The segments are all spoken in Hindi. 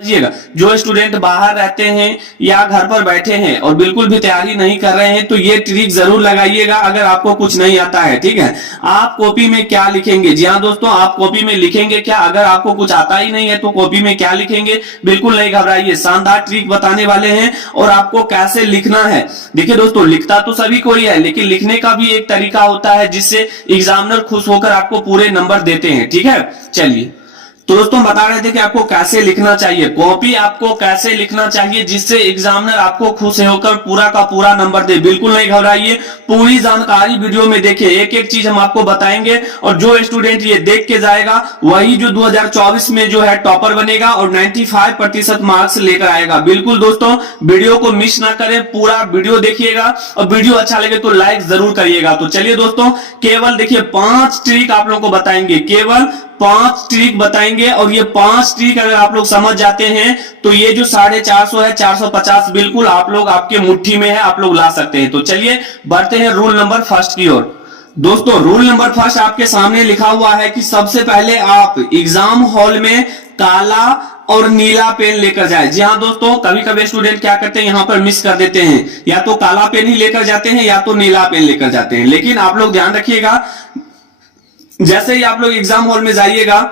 समझिएगा, जो स्टूडेंट बाहर रहते हैं या घर पर बैठे हैं और बिल्कुल भी तैयारी नहीं कर रहे हैं तो ये ट्रिक जरूर लगाइएगा अगर आपको कुछ नहीं आता है। ठीक है, आप कॉपी में क्या लिखेंगे? जी हाँ दोस्तों, आप कॉपी में लिखेंगे क्या? अगर आपको कुछ आता ही नहीं है तो कॉपी में क्या लिखेंगे? बिल्कुल नहीं घबराइए, शानदार ट्रिक बताने वाले हैं और आपको कैसे लिखना है। देखिए दोस्तों, लिखता तो सभी कोई है, लेकिन लिखने का भी एक तरीका होता है जिससे एग्जामिनर खुश होकर आपको पूरे नंबर देते हैं। ठीक है, चलिए, तो दोस्तों बता रहे थे कि आपको कैसे लिखना चाहिए, कॉपी आपको कैसे लिखना चाहिए जिससे एग्जामिनर आपको खुश होकर पूरा का पूरा नंबर दे। बिल्कुल नहीं घबराइए, पूरी जानकारी वीडियो में देखिए, एक एक चीज हम आपको बताएंगे और जो स्टूडेंट ये देख के जाएगा वही जो 2024 में जो है टॉपर बनेगा और 95% मार्क्स लेकर आएगा। बिल्कुल दोस्तों, वीडियो को मिस ना करें, पूरा वीडियो देखिएगा और वीडियो अच्छा लगे तो लाइक जरूर करिएगा। तो चलिए दोस्तों, केवल देखिए 5 ट्रिक आप लोगों को बताएंगे, केवल 5 ट्रिक बताएंगे और ये 5 ट्रिक अगर आप लोग समझ जाते हैं तो ये जो 450 है 450 बिल्कुल आप लोग आपके मुट्ठी में है, आप लोग ला सकते हैं। तो चलिए बढ़ते हैं रूल नंबर फर्स्ट की ओर। दोस्तों रूल नंबर फर्स्ट आपके सामने लिखा हुआ है कि सबसे पहले आप एग्जाम हॉल में काला और नीला पेन लेकर जाए। जी हाँ दोस्तों, कभी कभी स्टूडेंट क्या करते हैं, यहां पर मिस कर देते हैं, या तो काला पेन ही लेकर जाते हैं या तो नीला पेन लेकर जाते हैं। लेकिन आप लोग ध्यान रखिएगा, जैसे ही आप लोग एग्जाम हॉल में जाइएगा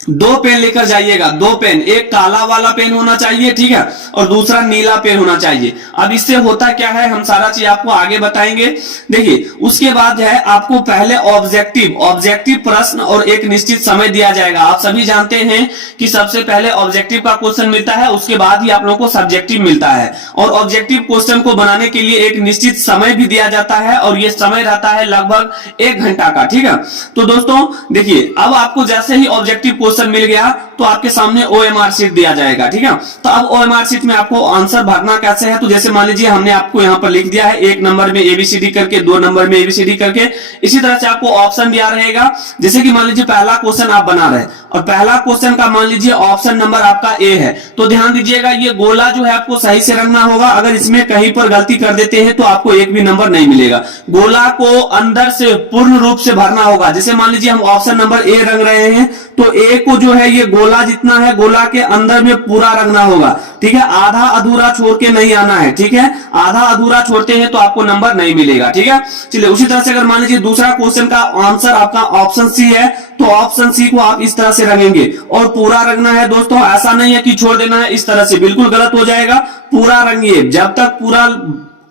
2 पेन लेकर जाइएगा, 2 पेन, एक काला वाला पेन होना चाहिए, ठीक है, और दूसरा नीला पेन होना चाहिए। अब इससे होता क्या है हम सारा चीज आपको आगे बताएंगे। देखिए उसके बाद है आपको पहले ऑब्जेक्टिव प्रश्न और एक निश्चित समय दिया जाएगा। आप सभी जानते हैं कि सबसे पहले ऑब्जेक्टिव का क्वेश्चन मिलता है, उसके बाद ही आप लोगों को सब्जेक्टिव मिलता है और ऑब्जेक्टिव क्वेश्चन को बनाने के लिए एक निश्चित समय भी दिया जाता है और यह समय रहता है लगभग 1 घंटा का। ठीक है, तो दोस्तों देखिए, अब आपको जैसे ही ऑब्जेक्टिव क्वेश्चन मिल गया तो आपके सामने ओएमआर शीट दिया जाएगा। ठीक है, तो अब ओएमआर शीट में आपको आंसर भरना कैसे है, तो जैसे मान लीजिए हमने आपको यहां पर लिख दिया है 1 नंबर में एबीसीडी करके, 2 नंबर में एबीसीडी करके, इसी तरह से आपको ऑप्शन दिया रहेगा। जैसे कि मान लीजिए पहला क्वेश्चन आप बना रहे और पहला क्वेश्चन का मान लीजिए ऑप्शन नंबर आपका ए है, तो ध्यान दीजिएगा ये गोला जो है आपको सही से रखना होगा। अगर इसमें कहीं पर गलती कर देते हैं तो आपको एक भी नंबर नहीं मिलेगा। गोला को अंदर से पूर्ण रूप से भरना होगा। जैसे मान लीजिए हम ऑप्शन नंबर ए रंग रहे हैं तो ए को जो है ये गोला जितना है गोला के अंदर में पूरा रखना होगा। ठीक है, आधा अधूरा छोड़ के नहीं आना है। ठीक है, आधा अधूरा छोड़ते हैं तो आपको नंबर नहीं मिलेगा। ठीक है, चलिए उसी तरह से अगर मान लीजिए दूसरा क्वेश्चन का आंसर आपका ऑप्शन सी है तो ऑप्शन सी को आप इस तरह से रखेंगे और पूरा रखना है दोस्तों, ऐसा नहीं है कि छोड़ देना है, इस तरह से बिल्कुल गलत हो जाएगा। पूरा रंगिए, जब तक पूरा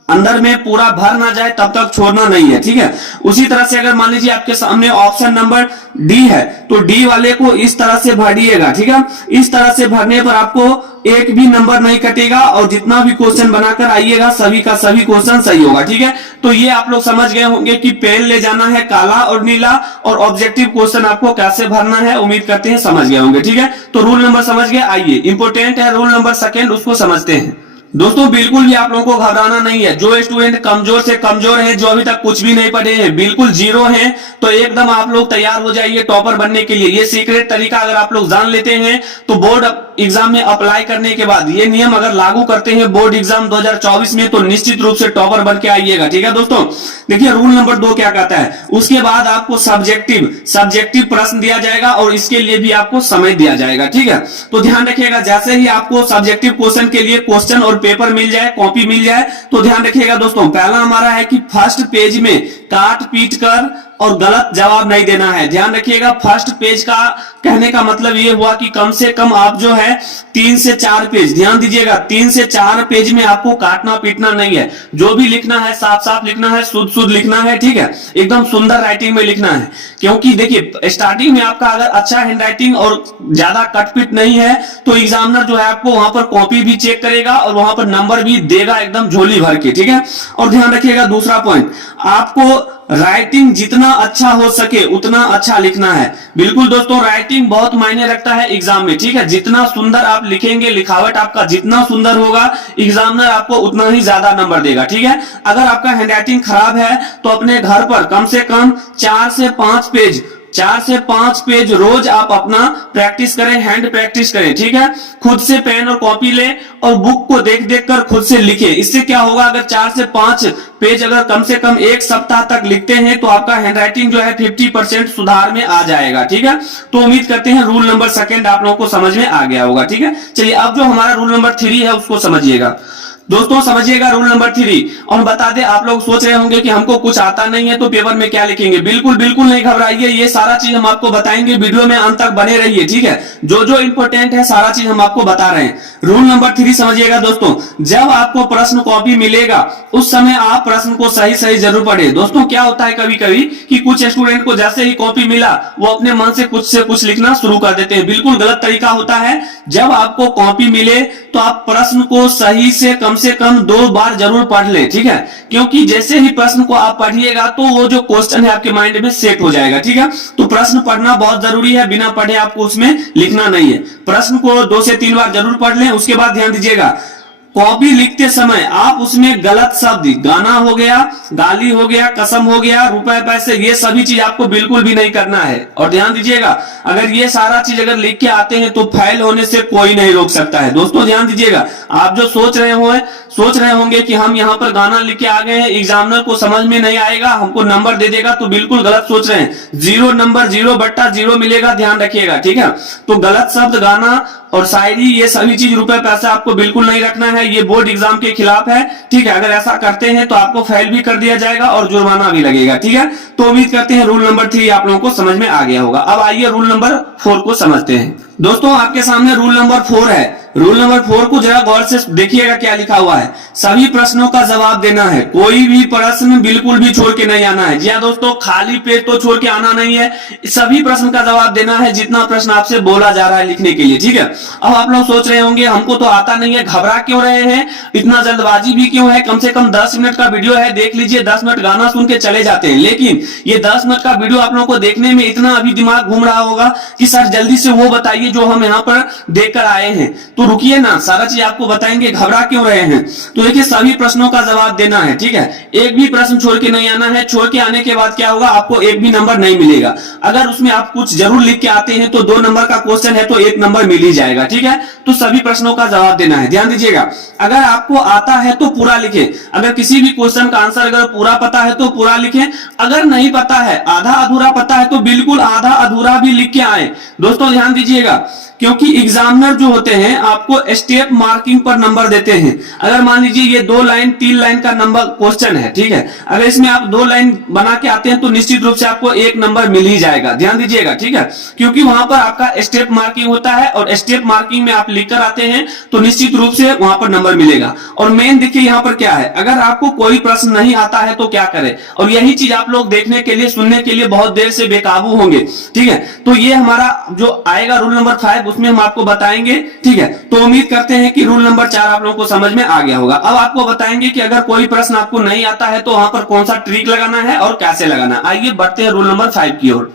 अंदर में पूरा भर ना जाए तब तक छोड़ना नहीं है। ठीक है, उसी तरह से अगर मान लीजिए आपके सामने ऑप्शन नंबर डी है तो डी वाले को इस तरह से भरिएगा। ठीक है, इस तरह से भरने पर आपको एक भी नंबर नहीं कटेगा और जितना भी क्वेश्चन बनाकर आइएगा सभी का सभी क्वेश्चन सही होगा। ठीक है, तो ये आप लोग समझ गए होंगे कि पेन ले जाना है काला और नीला और ऑब्जेक्टिव क्वेश्चन आपको कैसे भरना है, उम्मीद करते हैं समझ गए होंगे। ठीक है, तो रूल नंबर समझ गए। आइए इंपोर्टेंट है रूल नंबर सेकंड, उसको समझते हैं। दोस्तों बिल्कुल भी आप लोगों को घबराना नहीं है। जो स्टूडेंट कमजोर से कमजोर हैं, जो अभी तक कुछ भी नहीं पढ़े हैं, बिल्कुल जीरो हैं, तो एकदम आप लोग तैयार हो जाइए टॉपर बनने के लिए। ये सीक्रेट तरीका अगर आप लोग जान लेते हैं तो बोर्ड एग्जाम में अप्लाई करने के बाद ये नियम अगर लागू करते हैं बोर्ड एग्जाम 2024 में तो निश्चित रूप से टॉपर बन के आइएगा। ठीक है दोस्तों, देखिए रूल नंबर 2 क्या कहता है, उसके बाद आपको सब्जेक्टिव प्रश्न दिया जाएगा और इसके लिए भी आपको समय दिया जाएगा। ठीक है, तो ध्यान रखिएगा जैसे ही आपको सब्जेक्टिव क्वेश्चन के लिए क्वेश्चन और पेपर मिल जाए, कॉपी मिल जाए, तो ध्यान रखिएगा दोस्तों, पहला हमारा है कि फर्स्ट पेज में काट पीट कर और गलत जवाब नहीं देना है। ध्यान रखिएगा, फर्स्ट पेज का कहने का मतलब ये हुआ कि कम से कम आप जो है 3 से 4 पेज, ध्यान दीजिएगा 3 से 4 पेज में आपको काटना पीटना नहीं है। जो भी लिखना है साफ साफ लिखना है, शुद्ध शुद्ध लिखना है। ठीक है, एकदम सुंदर राइटिंग में लिखना है, क्योंकि देखिए स्टार्टिंग में आपका अगर अच्छा हैंड राइटिंग और ज्यादा कटपीट नहीं है तो एग्जामिनर जो है आपको वहां पर कॉपी भी चेक करेगा और वहां पर नंबर भी देगा एकदम झोली भर के। ठीक है, और ध्यान रखिएगा दूसरा पॉइंट, आपको राइटिंग जितना अच्छा हो सके उतना अच्छा लिखना है। बिल्कुल दोस्तों, राइटिंग बहुत मायने रखता है एग्जाम में। ठीक है, जितना सुंदर आप लिखेंगे, लिखावट आपका जितना सुंदर होगा, एग्जामिनर आपको उतना ही ज्यादा नंबर देगा। ठीक है, अगर आपका हैंडराइटिंग खराब है तो अपने घर पर कम से कम 4 से 5 पेज 4 से 5 पेज रोज आप अपना प्रैक्टिस करें, हैंड प्रैक्टिस करें, ठीक है। खुद से पेन और कॉपी ले और बुक को देख देख कर खुद से लिखे। इससे क्या होगा, अगर 4 से 5 पेज अगर कम से कम एक सप्ताह तक लिखते हैं तो आपका हैंडराइटिंग जो है 50% सुधार में आ जाएगा, ठीक है। तो उम्मीद करते हैं रूल नंबर 2 आप लोगों को समझ में आ गया होगा, ठीक है। चलिए अब जो हमारा रूल नंबर 3 है उसको समझिएगा दोस्तों, समझिएगा रूल नंबर 3। और बता दें, आप लोग सोच रहे होंगे कि हमको कुछ आता नहीं है तो पेपर में क्या लिखेंगे। बिल्कुल बिल्कुल नहीं घबराइए, ये सारा चीज हम आपको बताएंगे, वीडियो में अंत तक बने रहिए, ठीक है। जो जो इंपॉर्टेंट है सारा चीज हम आपको बता रहे हैं। रूल नंबर 3 समझिएगा दोस्तों, जब आपको प्रश्न कॉपी मिलेगा उस समय आप प्रश्न को सही सही जरूर पढ़े। दोस्तों क्या होता है कभी कभी कि कुछ स्टूडेंट को जैसे ही कॉपी मिला वो अपने मन से कुछ लिखना शुरू कर देते हैं। बिल्कुल गलत तरीका होता है। जब आपको कॉपी मिले तो आप प्रश्न को सही से कम 2 बार जरूर पढ़ लें, ठीक है। क्योंकि जैसे ही प्रश्न को आप पढ़िएगा तो वो जो क्वेश्चन है आपके माइंड में सेट हो जाएगा, ठीक है। तो प्रश्न पढ़ना बहुत जरूरी है, बिना पढ़े आपको उसमें लिखना नहीं है। प्रश्न को 2 से 3 बार जरूर पढ़ लें। उसके बाद ध्यान दीजिएगा, कॉपी लिखते समय आप उसमें गलत शब्द, गाना हो गया, गाली हो गया, कसम हो गया, रुपए पैसे, ये सभी चीज आपको बिल्कुल भी नहीं करना है। और ध्यान दीजिएगा, अगर ये सारा चीज अगर लिख के आते हैं तो फेल होने से कोई नहीं रोक सकता है। दोस्तों ध्यान दीजिएगा, आप जो सोच रहे होंगे कि हम यहाँ पर गाना लिख के आ गए हैं, एग्जामिनर को समझ में नहीं आएगा, हमको नंबर दे देगा, तो बिल्कुल गलत सोच रहे हैं। 0 नंबर 0/0 मिलेगा, ध्यान रखिएगा, ठीक है। तो गलत शब्द, गाना और शायरी, ये सभी चीज, रुपए पैसा आपको बिल्कुल नहीं रखना है। ये बोर्ड एग्जाम के खिलाफ है, ठीक है। अगर ऐसा करते हैं तो आपको फेल भी कर दिया जाएगा और जुर्माना भी लगेगा, ठीक है। तो उम्मीद करते हैं रूल नंबर 3 आप लोगों को समझ में आ गया होगा। अब आइए रूल नंबर 4 को समझते हैं। दोस्तों आपके सामने रूल नंबर 4 है। रूल नंबर 4 को जरा गौर से देखिएगा क्या लिखा हुआ है। सभी प्रश्नों का जवाब देना है, कोई भी प्रश्न बिल्कुल भी छोड़ के नहीं आना है। जी हाँ दोस्तों, खाली पेज तो छोड़ के आना नहीं है, सभी प्रश्न का जवाब देना है, जितना प्रश्न आपसे बोला जा रहा है लिखने के लिए, ठीक है। अब आप लोग सोच रहे होंगे हमको तो आता नहीं है, घबरा क्यों रहे हैं, इतना जल्दबाजी भी क्यों है। कम से कम 10 मिनट का वीडियो है, देख लीजिए, 10 मिनट गाना सुन के चले जाते हैं। लेकिन ये 10 मिनट का वीडियो आप लोगों को देखने में इतना अभी दिमाग घूम रहा होगा कि सर जल्दी से वो बताइए जो हम यहाँ पर देखकर आए हैं। तो रुकिए ना, सारा चीज आपको बताएंगे, घबरा क्यों रहे हैं। तो देखिए, सभी प्रश्नों का जवाब देना है, ठीक है। एक भी प्रश्न छोड़ के नहीं आना है। छोड़ के आने के बाद क्या होगा, आपको एक भी नंबर नहीं मिलेगा। अगर उसमें आप कुछ जरूर लिख के आते हैं तो 2 नंबर का क्वेश्चन है तो 1 नंबर मिल ही जाएगा, ठीक है। तो सभी प्रश्नों का जवाब देना है। ध्यान दीजिएगा, अगर आपको आता है तो पूरा लिखें। अगर किसी भी क्वेश्चन का आंसर अगर पूरा पता है तो पूरा लिखें। अगर नहीं पता है, आधा अधूरा पता है, तो बिल्कुल आधा अधूरा भी लिख के आए। दोस्तों ध्यान दीजिएगा, क्योंकि एग्जामिनर जो होते हैं आपको स्टेप मार्किंग पर नंबर देते हैं। अगर मान लीजिए ये 2 लाइन 3 लाइन का नंबर क्वेश्चन है, ठीक है। अगर इसमें आप 2 लाइन बना के आते हैं तो निश्चित रूप से आपको 1 नंबर मिल ही जाएगा। ध्यान दीजिएगा, ठीक है। क्योंकि वहां पर आपका स्टेप मार्किंग होता है और स्टेप मार्किंग में आप लिखकर आते हैं तो निश्चित रूप से वहां पर नंबर मिलेगा। और मेन देखिए यहाँ पर क्या है, अगर आपको कोई प्रश्न नहीं आता है तो क्या करें। और यही चीज आप लोग देखने के लिए, सुनने के लिए बहुत देर से बेकाबू होंगे, ठीक है। तो ये हमारा जो आएगा रूल नंबर 5, उसमें हम आपको बताएंगे, ठीक है। तो उम्मीद करते हैं कि रूल नंबर 4 आप लोगों को समझ में आ गया होगा। अब आपको बताएंगे कि अगर कोई प्रश्न आपको नहीं आता है तो वहां पर कौन सा ट्रिक लगाना है और कैसे लगाना है। आइए बढ़ते हैं रूल नंबर 5 की ओर।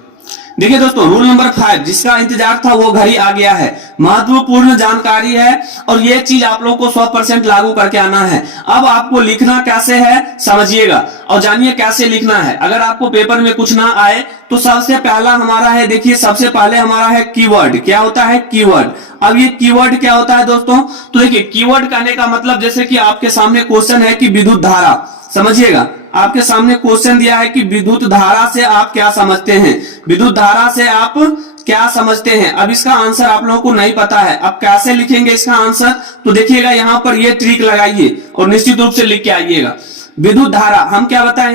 देखिए दोस्तों, रूल नंबर 5 जिसका इंतजार था वो घड़ी आ गया है। महत्वपूर्ण जानकारी है और ये चीज आप लोगों को 100% लागू करके आना है। अब आपको लिखना कैसे है समझिएगा और जानिए कैसे लिखना है। अगर आपको पेपर में कुछ ना आए तो सबसे पहला हमारा है, देखिए सबसे पहले हमारा है कीवर्ड। क्या होता है कीवर्ड। अब ये कीवर्ड क्या होता है दोस्तों, तो देखिए कीवर्ड कहने का मतलब, जैसे कि आपके सामने क्वेश्चन है कि विद्युत धारा, समझिएगा आपके सामने क्वेश्चन दिया है कि विद्युत धारा से आप क्या समझते हैं, विद्युत धारा से आप क्या समझते हैं। अब इसका आंसर आप लोगों को नहीं पता है, अब कैसे लिखेंगे इसका आंसर, तो देखिएगा यहाँ पर ये ट्रिक लगाइए और निश्चित रूप से लिख के आइएगा। विद्युत धारा हम क्या बताएं,